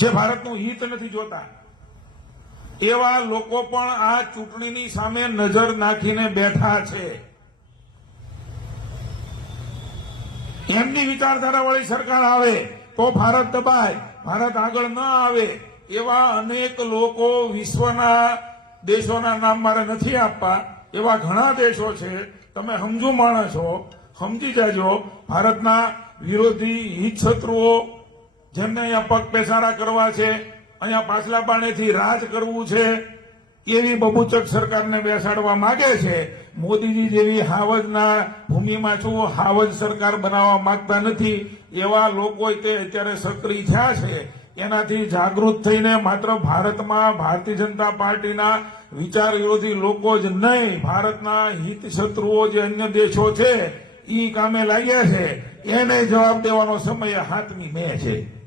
જે ભારતનું હિત નથી જોતા એવા લોકો પણ આ ચૂંટણીની સામે નજર નાખીને બેઠા છે. એમની વિચારધારા વાળી સરકાર આવે તો ભારત દબાય, ભારત આગળ ન આવે એવા અનેક લોકો વિશ્વના દેશોના નામ મારે નથી આપવા, એવા ઘણા દેશો છે. તમે સમજુ માણસ છો, સમજી જાજો. ભારતના વિરોધી હિત શત્રુઓ જેમને અહીંયા પગ પેસારા કરવા છે, અહીંયા પાછલા પાણીથી રાજ કરવું છે, એવી બબુચક સરકારને બેસાડવા માંગે છે. મોદીજી જેવી હાવજના ભૂમિમાં છું હાવજ સરકાર બનાવવા માંગતા નથી. એવા લોકો તે અત્યારે સક્રિય થયા છે. એનાથી જાગૃત થઈને માત્ર ભારતમાં ભારતીય જનતા પાર્ટીના વિચાર વિરોધી લોકો જ નહીં, ભારતના હિત શત્રુઓ જે અન્ય દેશો છે એ કામે લાગ્યા છે. એને જવાબ દેવાનો સમય 7મી મે છે.